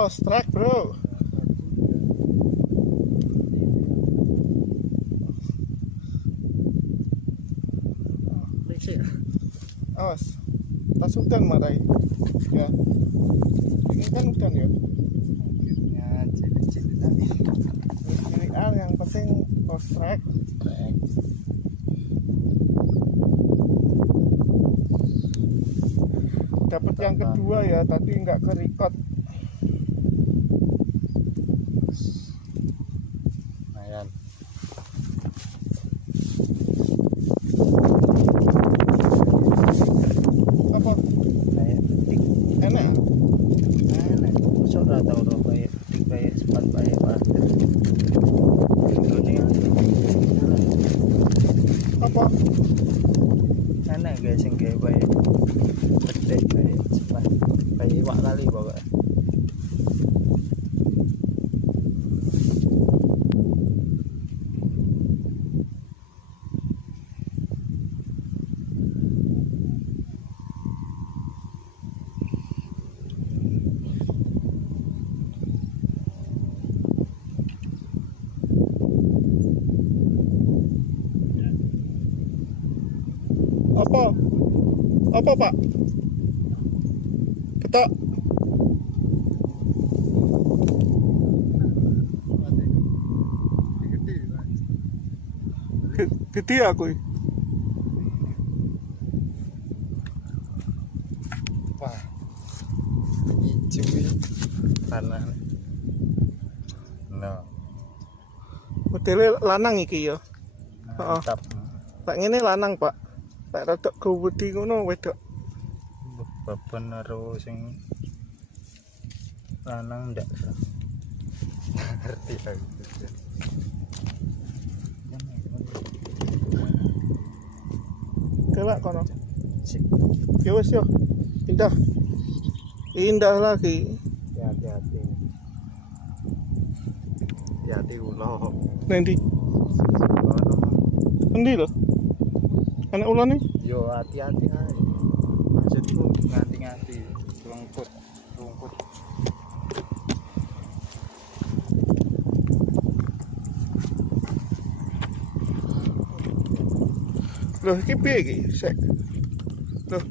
Oh, strike bro. Awas, tas udan marai. Ya, ini kan udan ya. Akhirnya cilik-cilik tadi. Cilikan yang penting strike. Dapat yang kedua ya, tadi nggak ke record. Lumayan. Apa? Kayak petik. Enak? Enak. Masuk dah tahu dah kayak petik kayak sepat kayak pasir. Dunia. Apa? Enak guys yang kayak petik kayak sepat kayak wak kali pokoknya. Apa? Apa pak? Ketok. Gede aku. Wah, hijau ini tanah. No. Modele lanang iki ya. Mantap. Pak ngene lanang pak. Pak rodok gede ngono wedok. Beban karo sing lanang ndak ngerti aku. Kelak kono. Ya wis yo. Pindah. Pindah lagi. Hati-hati. Hati-hati ulo. Nanti. Endi lho? Anak ulan nih? Yo hati-hati ae. Maksudku nganti-nganti rungkut. Loh, iki piye iki? Sek. Loh,